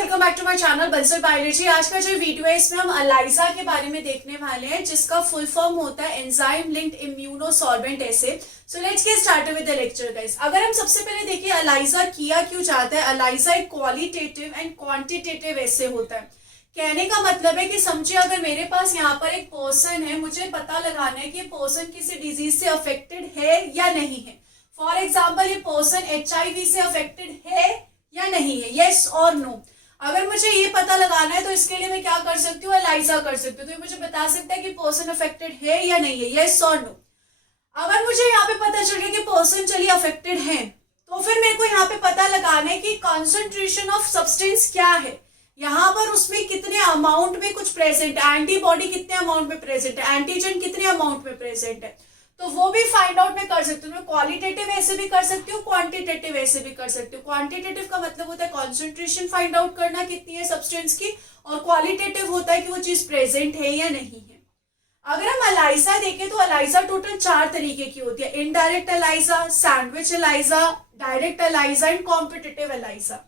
Welcome back to my channel Bansal biology. आज का जो वीडियो है इसमें हम अलाइजा के बारे में देखने वाले हैं, जिसका फुल फॉर्म होता है enzyme linked immunosorbent assay. So let's get started with the lecture guys. अगर हम सबसे पहले देखिए अलाइजा किया क्यों जाता है। अलाइजा एक क्वालिटेटिव एंड क्वांटिटेटिव एसे होता है। कहने का मतलब है कि समझिए अगर मेरे पास यहाँ पर एक पर्सन है, मुझे पता लगाना है कि पर्सन किसी डिजीज से अफेक्टेड है या नहीं है। फॉर एग्जाम्पल ये पर्सन HIV से अफेक्टेड है या नहीं है, यस और नो। अगर मुझे ये पता लगाना है तो इसके लिए मैं क्या कर सकती हूँ, एलाइजा कर सकती हूँ। तो ये मुझे बता सकता है कि पर्सन अफेक्टेड है या नहीं है, यस और नो। अगर मुझे यहाँ पे पता चल गया कि पर्सन चलिए अफेक्टेड है, तो फिर मेरे को यहाँ पे पता लगाना है कि कॉन्सेंट्रेशन ऑफ सब्सटेंस क्या है, यहाँ पर उसमें कितने अमाउंट में कुछ प्रेजेंट है, एंटीबॉडी कितने अमाउंट में प्रेजेंट है, एंटीजन कितने अमाउंट में प्रेजेंट है। तो वो भी फाइंड आउट मैं कर सकती हूँ। मैं क्वालिटेटिव ऐसे भी कर सकती हूँ, क्वांटिटेटिव ऐसे भी कर सकती हूँ। क्वांटिटेटिव का मतलब होता है कॉन्सेंट्रेशन फाइंड आउट करना कितनी है सब्सटेंस की, और क्वालिटेटिव होता है कि वो चीज प्रेजेंट है या नहीं है। अगर हम एलाइजा देखें तो एलाइजा टोटल 4 तरीके की होती है। Indirect ELISA, sandwich ELISA, direct ELISA and competitive ELISA.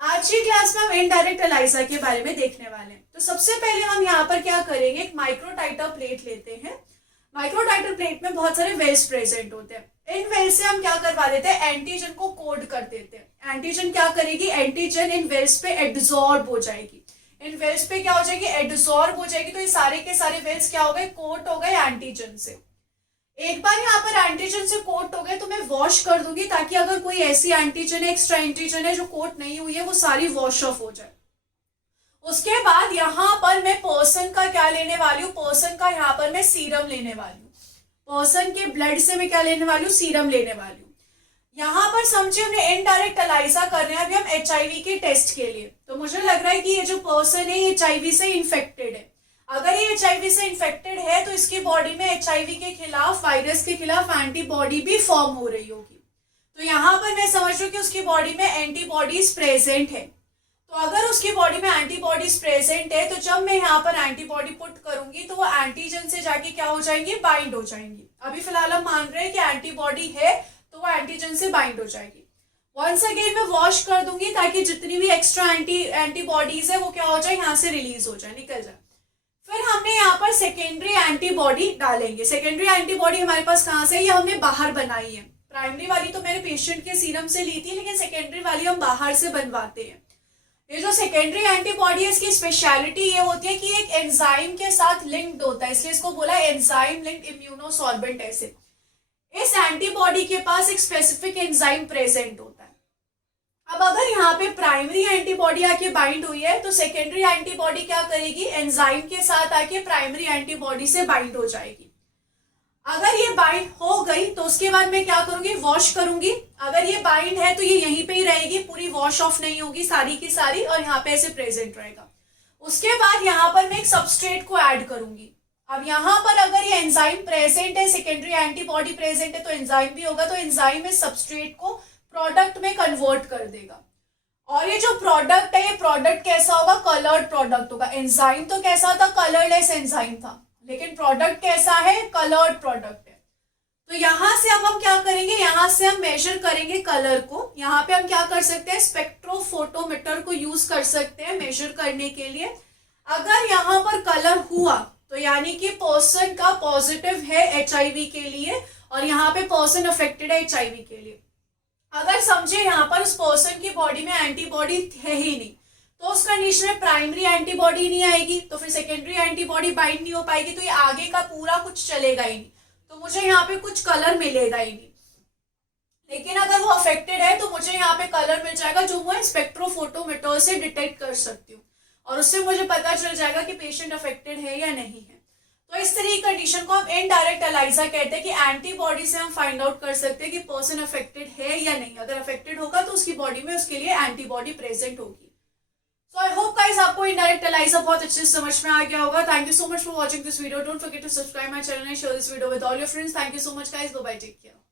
आज की क्लास में हम इनडायरेक्ट एलाइजा के बारे में देखने वाले हैं। तो सबसे पहले हम यहाँ पर क्या करेंगे, एक माइक्रोटाइटर प्लेट लेते हैं। माइक्रोटाइटर प्लेट में बहुत सारे वेल्स प्रेजेंट होते हैं। इन वेल्स से हम क्या करवा देते हैं, एंटीजन को कोड कर देते हैं। एंटीजन क्या करेगी, एंटीजन इन वेल्स पे एड्सॉर्ब हो जाएगी। इन वेल्स पे क्या हो जाएगी, एड्सॉर्ब हो जाएगी। तो ये सारे के सारे वेल्स क्या हो गए, कोट हो गए एंटीजन से। एक बार यहाँ पर एंटीजन से कोट हो गए तो मैं वॉश कर दूंगी, ताकि अगर कोई ऐसी एंटीजन है, एक्स्ट्रा एंटीजन है जो कोट नहीं हुई है, वो सारी वॉश ऑफ हो जाए। उसके बाद यहाँ पर मैं पर्सन का क्या लेने वाली हूँ, पर्सन का यहाँ पर मैं सीरम लेने वाली हूँ। पर्सन के ब्लड से मैं क्या लेने वाली हूँ, सीरम लेने वाली हूँ। यहाँ पर समझिए हमने इनडायरेक्ट एलाइजा कर रहे हैं अभी हम HIV के टेस्ट के लिए। तो मुझे लग रहा है कि ये जो पर्सन है HIV से इन्फेक्टेड है। अगर ये HIV से इन्फेक्टेड है तो इसकी बॉडी में HIV के खिलाफ, वायरस के खिलाफ एंटीबॉडी भी फॉर्म हो रही होगी। तो यहाँ पर मैं समझ रही हूँ कि उसकी बॉडी में एंटीबॉडीज प्रेजेंट है। तो अगर उसकी बॉडी में एंटीबॉडीज प्रेजेंट है तो जब मैं यहाँ पर एंटीबॉडी पुट करूंगी तो वो एंटीजन से जाके क्या हो जाएंगी, बाइंड हो जाएंगी। अभी फिलहाल हम मान रहे हैं कि एंटीबॉडी है तो वो एंटीजन से बाइंड हो जाएगी। वंस अगेन मैं वॉश कर दूंगी ताकि जितनी भी एक्स्ट्रा एंटीबॉडीज है वो क्या हो जाए, यहाँ से रिलीज हो जाए, निकल जाए। फिर हमने यहाँ पर सेकेंडरी एंटीबॉडी डालेंगे। सेकेंडरी एंटीबॉडी हमारे पास कहाँ से, ये हमने बाहर बनाई है। प्राइमरी वाली तो मैंने पेशेंट के सीरम से ली थी, लेकिन सेकेंडरी वाली हम बाहर से बनवाते हैं। ये जो सेकेंडरी एंटीबॉडी है इसकी स्पेशलिटी ये होती है कि एक एंजाइम के साथ लिंक्ड होता है, इसलिए इसको बोला एंजाइम लिंक्ड इम्यूनोसॉल्वेंट एसे। इस एंटीबॉडी के पास एक स्पेसिफिक एंजाइम प्रेजेंट होता है। अब अगर यहाँ पे प्राइमरी एंटीबॉडी आके बाइंड हुई है तो सेकेंडरी एंटीबॉडी क्या करेगी, एंजाइम के साथ आके प्राइमरी एंटीबॉडी से बाइंड हो जाएगी। अगर ये बाइंड हो गई तो उसके बाद मैं क्या करूंगी, वॉश करूंगी। अगर ये बाइंड है तो ये यहीं पे ही रहेगी, पूरी वॉश ऑफ नहीं होगी सारी की सारी, और यहाँ पे ऐसे प्रेजेंट रहेगा। उसके बाद यहाँ पर मैं एक सबस्ट्रेट को ऐड करूंगी। अब यहाँ पर अगर ये एंजाइम प्रेजेंट है, सेकेंडरी एंटीबॉडी प्रेजेंट है, तो एंजाइम भी होगा। तो एंजाइम इस सबस्ट्रेट को प्रोडक्ट में कन्वर्ट कर देगा। और ये जो प्रोडक्ट है, ये प्रोडक्ट कैसा होगा, कलर्ड प्रोडक्ट होगा। एंजाइम तो कैसा था, कलरलेस एंजाइम था, लेकिन प्रोडक्ट कैसा है, कलर्ड प्रोडक्ट है। तो यहां से अब हम क्या करेंगे, यहां से हम मेजर करेंगे कलर को। यहाँ पे हम क्या कर सकते हैं, स्पेक्ट्रोफोटोमीटर को यूज कर सकते हैं मेजर करने के लिए। अगर यहाँ पर कलर हुआ तो यानी कि पर्सन का पॉजिटिव है HIV के लिए, और यहाँ पे पर्सन अफेक्टेड है HIV के लिए। अगर समझे यहाँ पर उस पर्सन की बॉडी में एंटीबॉडी है ही नहीं, तो उस कंडीशन में प्राइमरी एंटीबॉडी नहीं आएगी, तो फिर सेकेंडरी एंटीबॉडी बाइंड नहीं हो पाएगी, तो ये आगे का पूरा कुछ चलेगा ही नहीं, तो मुझे यहाँ पे कुछ कलर मिलेगा ही नहीं। लेकिन अगर वो अफेक्टेड है तो मुझे यहाँ पे कलर मिल जाएगा, जो मैं स्पेक्ट्रोफोटोमीटर से डिटेक्ट कर सकती हूँ, और उससे मुझे पता चल जाएगा कि पेशेंट अफेक्टेड है या नहीं है। तो इस तरह की कंडीशन को हम इनडायरेक्ट एलाइजा कहते हैं, कि एंटीबॉडी से हम फाइंड आउट कर सकते हैं कि पर्सन अफेक्टेड है या नहीं। अगर अफेक्टेड होगा तो उसकी बॉडी में उसके लिए एंटीबॉडी प्रेजेंट होगी। So I hope guys आपको इनडायरेक्ट एलाइजा बहुत अच्छे से समझ में आ गया होगा। Thank you so much for watching this video. Don't forget to subscribe my channel and share this video with all your friends. Thank you so much guys. Bye bye. Take care.